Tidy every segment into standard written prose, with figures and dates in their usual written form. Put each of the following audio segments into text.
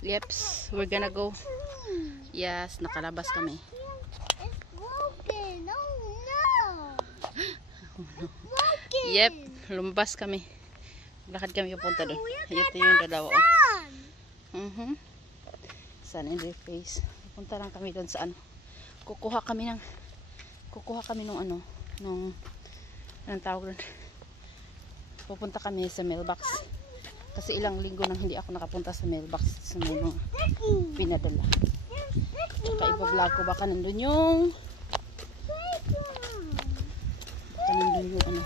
Yeps, we're gonna go. Yes, nakalabas kami. It's broken. Oh no. Yep, lumabas kami. Lakad kami pupunta doon. Ito yung dalawa. Sun in their face. Pupunta lang kami doon sa ano. Kukuha kami nung ano, anong tawag doon. Pupunta kami sa mailbox. Kasi ilang linggo nang hindi ako nakapunta sa mailbox sa mga pinadala. Tsaka iba-vlog ko baka nandun yung ano,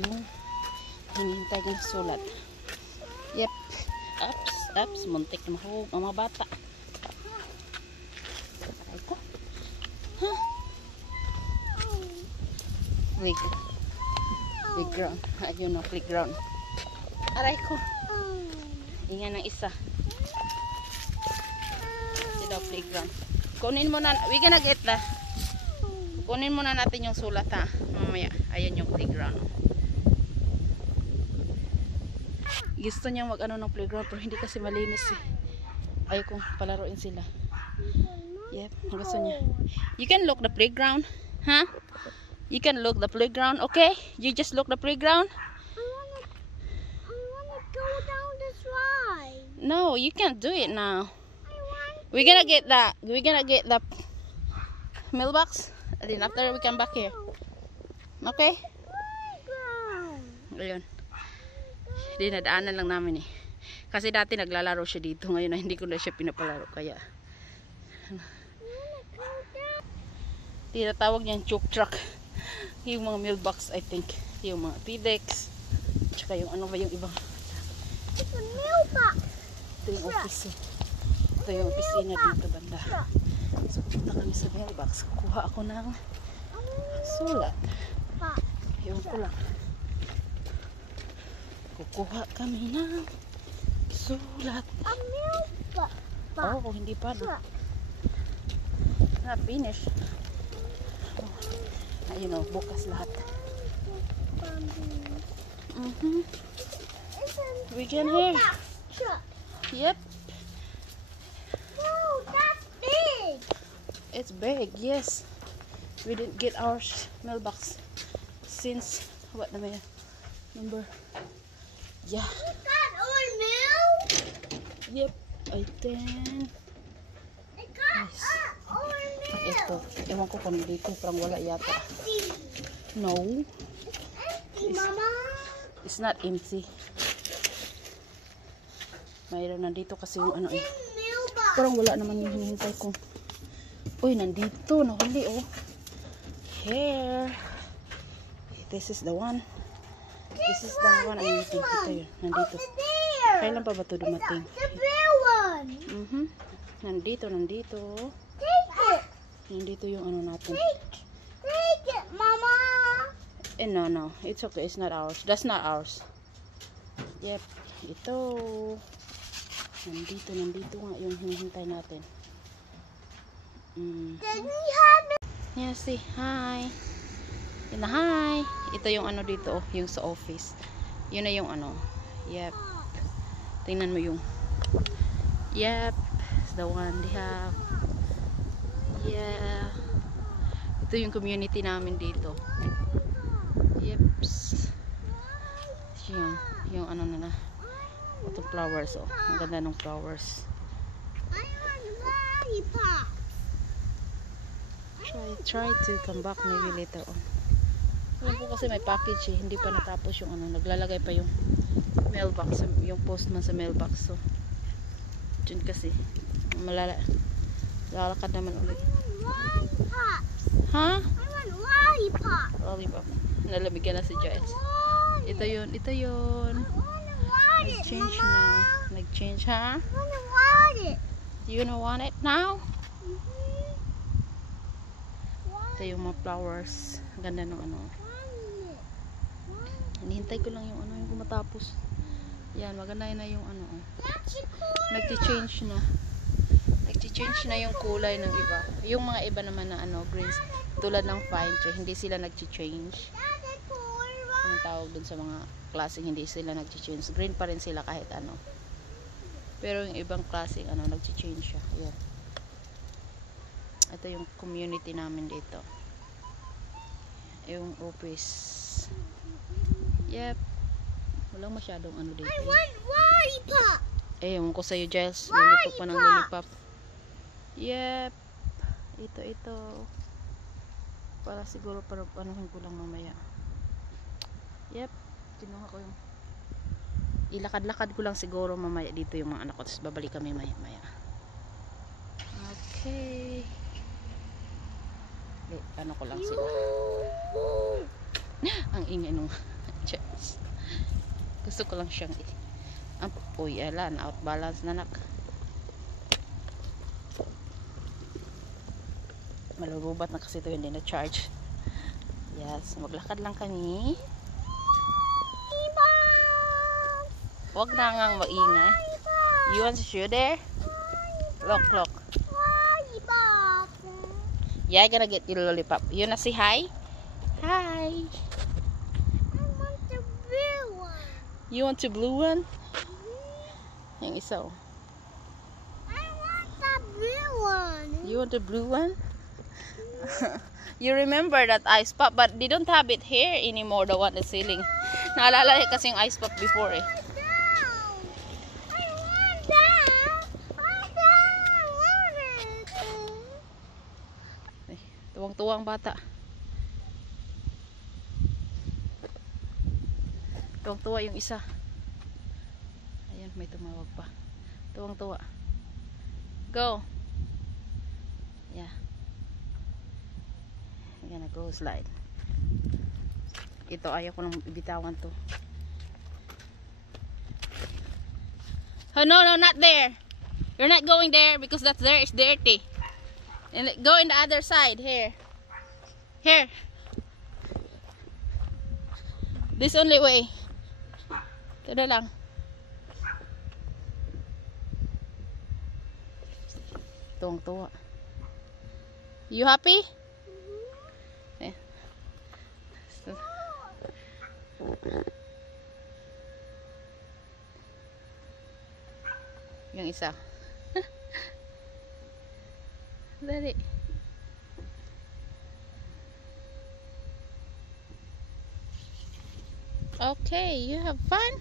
yung hinihintay ko na sulat. Yep. Ups, muntik na mahug ang mga bata. Aray ko. Huh? Playground. Ayun na, playground. Aray ko. Ingan ng isa. Ito daw playground. Kunin mo na. We gonna get the. Kunin muna natin yung sulat ha. Mamaya. Ayan yung playground. Gusto niyang mag ano ng playground pero hindi kasi malinis eh. Ayaw kong palaruin sila. Yep. Gusto niya. You can look the playground. Huh? You can look the playground. Okay? You just look the playground. No, you can't do it now. We're gonna get the mailbox, and then after we come back here. Okay? Ayun. Dinadaanan lang namin eh. Kasi dati naglalaro siya dito. Ngayon na hindi ko na siya pinapalaro. Kaya tinatawag niyang choke truck. Yung mga mailbox, I think. Yung mga PDEX. Tsaka yung ano ba yung ibang. It's a mailbox. Ito yung office. Ito yung opisina dito banda. So punta kami sa mailbox. Kukuha ako ng sulat. Ewan ko lang. Kukuha kami ng sulat. A mailbox. Oh, hindi pa na. Not finished. Ayun o, bukas lahat. We can hear. Yep. No, that's big. It's big, yes. We didn't get our mailbox since what number? Yeah. Is that our mail? Yep. I think. It got Yes. our mail. Ito. Ewan ko kung dito. Parang wala yata. Empty. No. Empty, Mama. It's not empty. Mayroon nandito kasi yung ano eh. Mailbox. Parang wala naman yung hinihintay ko. Uy, nandito. Nahuli oh. Here. This is the one. This is the one I'm using. Ito yun. Nandito. There. Kailan pa ba ito dumating? The big one. Nandito. Take it. Nandito yung ano natin. Take it, Mama. Eh, no. It's okay. It's not ours. That's not ours. Yep. Ito. Nandito nga yung hinihintay natin. Did we have it? Yeah, see. Hi. Yun na, hi. Ito yung ano dito, yung sa office. Yun na yung ano. Yep. Tingnan mo yung. Yep. It's the one they have. Yeah. Ito yung community namin dito. Yeps. Yung ano na. Itong flowers, oh. Ang ganda ng flowers. I want lollipop. Try to come back maybe later on. Alam ko kasi may package eh. Hindi pa natapos yung ano. Naglalagay pa yung mailbox. Yung postman sa mailbox. So, dyan kasi. Lalakad naman ulit. Lollipop. Ha? I want lollipop. Lollipop. Nalamigyan na si Giles. Ito yun. Nag-change na. Nag-change, ha? I want it. You don't want it now? Ito yung mga flowers. Ang ganda ng ano. Hinihintay ko lang yung ano yung matapos. Yan, maganda na yung ano. Nag-change na. Nag-change na yung kulay ng iba. Yung mga iba naman na ano, greens. Tulad ng fine tree, hindi sila nag-change. Anong tawag dun sa mga klaseng hindi sila nag-change. Green pa rin sila kahit ano. Pero yung ibang klaseng ano, nag-change siya. Ayan. Ito yung community namin dito. Yung office. Yep. Walang masyadong ano dito. I want lollipop. Eh, ewan ko sa'yo, Giles. Lollipop pa ng lollipop. Yep. Ito. Para siguro para anuhin ko lang mamaya. Yep. Kinuha ko yung ilakad-lakad ko lang siguro mamaya dito yung mga anak ko. Tapos babalik kami maya. Okay. Ano ko lang sila. Ang ingay nung Giles. Gusto ko lang siyang uy, ala, na-out balance na nak. Malurubat na kasi ito, hindi na charge. Yes, maglakad lang kami. Huwag na ngang maingay. You want to shoot there? Look. Lollipop. Yeah, gonna get you lollipop. You wanna say hi? Hi. I want the blue one. You want the blue one? Yung isa, oh. I want the blue one. You want the blue one? You remember that ice pop, but they don't have it here anymore, the one that's selling. Naalala niya kasi yung ice pop before eh. I want that. I want it. Tuwang-tuwang bata. Tuwang-tuwa yung isa. Ayan, may tumawag pa. Tuwang-tuwa. Go. Yeah. I'm gonna go slide. Ito, ayaw ko nang ibitawan to. Oh, no, not there. You're not going there because that's there is dirty. And go in the other side. Here. This only way. Ito na lang. Tuwang-tuwa. You happy? Eh. Yung isa. Dali. Okay, you have fun?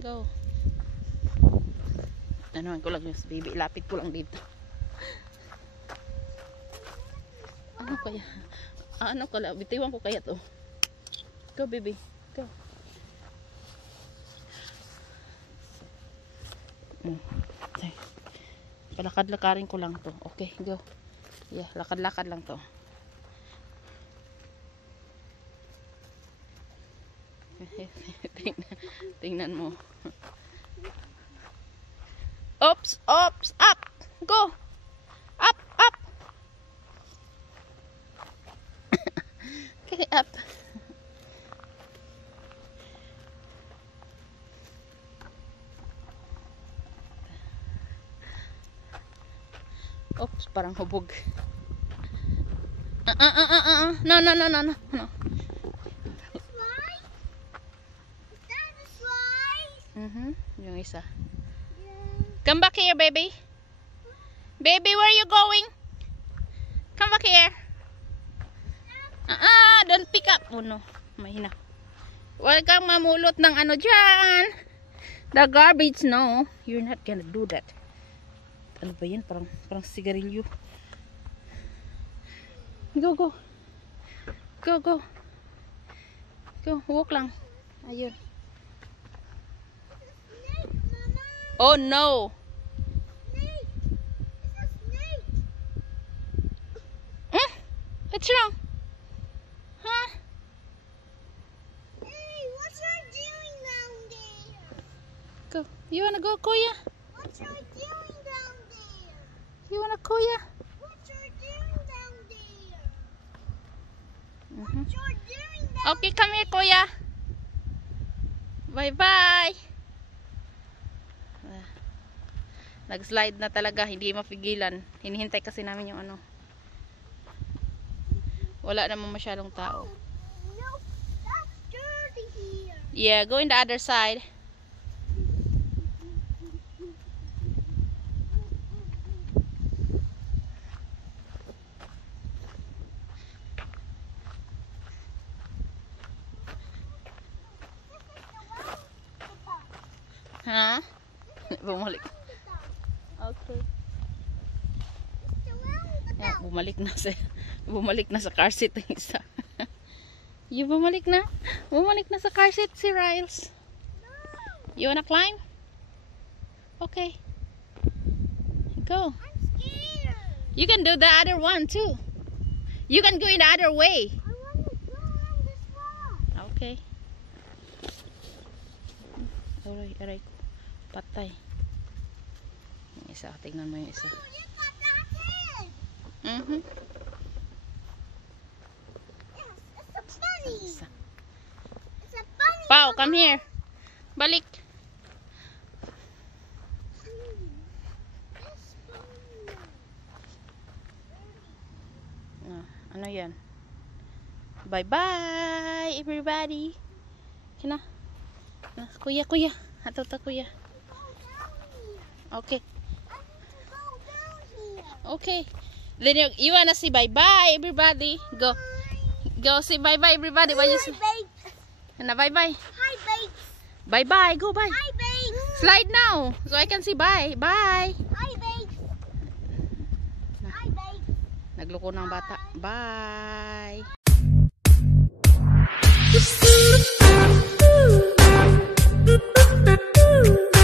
Go. Ano ko lang yung baby, lapit ko lang dito. Ano kaya? Ano kaya? Bitiwan ko kaya to. Go baby, go. Okay. Palakad-lakarin ko lang to. Okay, go. Yeah, lakad-lakad lang to. Tingnan mo. Oops, up. Go. Up. Okay, up. Oops, parang hubog. No. Yung isa. Come back here, baby. Baby, where are you going? Come back here. Don't pick up. Oh no, mahina. Huwag kang mamulot ng ano dyan. The garbage, no. You're not gonna do that. Ano ba yan? Parang sigarilyo. Go. Go, walk lang. Ayun. Oh no. Snake. It's a snake. What's wrong? Huh? Hey, what you doing down there? Go. You wanna go, Kuya? What you doing down there? You wanna, Kuya? What you doing down there? Mhm. What you doing down Okay, come here, Kuya. Bye-bye. Nag-slide na talaga, hindi mapigilan. Hinihintay kasi namin yung ano. Wala namang masyadong tao. Nope. Yeah, go in the other side. Huh? Bumalik. Okay. Yeah, bumalik na sa car seat yung isa. You bumalik na sa car seat si Riles. You wanna climb? Okay. Go. I'm scared. You can do the other one too. You can go in the other way. I want to go on this wall. Okay. Aray ko. Patay. Yung isa, tingnan mo yung isa. Oh, you got that head. Mhm. Yes, it's a bunny. Isa. It's a bunny. Pao, come here. Balik. This bunny. Ano yan? Bye-bye, everybody. Kina. Kuya. Ato ta, kuya. Go down here. Okay. I need to go down here. Okay. Then you wanna say bye-bye, everybody. Go. Go say bye-bye, everybody. What you say? Hi, babes. Na bye-bye. Hi, babes. Bye-bye. Go, bye. Hi, babes. Slide now. So I can see bye. Bye. Hi, babes. Hi, babes. Nagloko ng bata. Bye. Ooh.